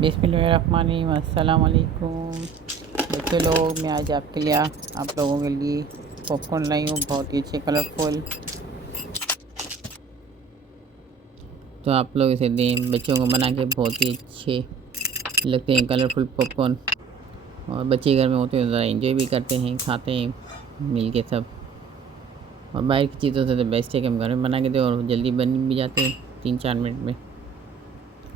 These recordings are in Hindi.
बिस्मिल्लाहिर्रहमानिर्रहीम। अस्सलाम वालेकुम। बच्चे लोग, मैं आज आपके लिए आप लोगों के लिए पॉपकॉर्न लाई हूँ, बहुत ही अच्छे कलरफुल। तो आप लोग इसे दें बच्चों को बना के, बहुत ही अच्छे लगते हैं कलरफुल पॉपकॉर्न। और बच्चे घर में होते हैं ज़रा एंजॉय भी करते हैं, खाते हैं मिल के सब। और बाहर की चीज़ों से तो बेस्ट है कि हम घर में बना के दें, और जल्दी बन भी जाते हैं 3-4 मिनट में।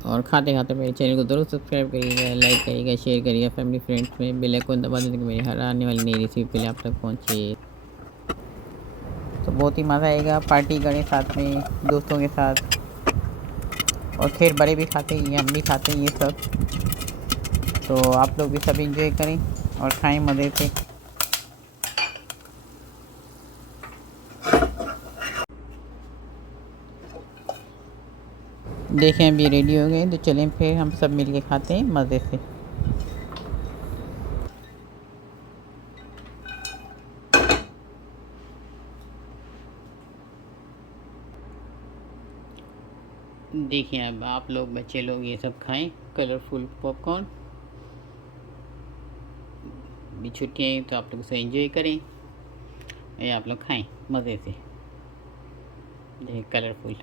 और खाते खाते मेरे चैनल को ज़रूर सब्सक्राइब करिएगा, लाइक करिएगा, शेयर करिएगा फैमिली फ्रेंड्स में। बेल आइकन दबा दें कि मेरी हर आने वाली नई रेसिपी पहले आप तक पहुँचे। तो बहुत ही मज़ा आएगा, पार्टी करें साथ में दोस्तों के साथ। और खैर बड़े भी खाते हैं, हम भी खाते हैं ये सब। तो आप लोग भी सब इंजॉय करें और खाएं मज़े से। देखें अभी रेडी हो गए, तो चलें फिर हम सब मिल के खाते हैं मज़े से। देखिए अब आप लोग बच्चे लोग ये सब खाएं कलरफुल पॉपकॉर्न। भी छुट्टियाँ हैं तो आप लोग उसे एंजॉय करें, ये आप लोग खाएं मज़े से। देखिए कलरफुल।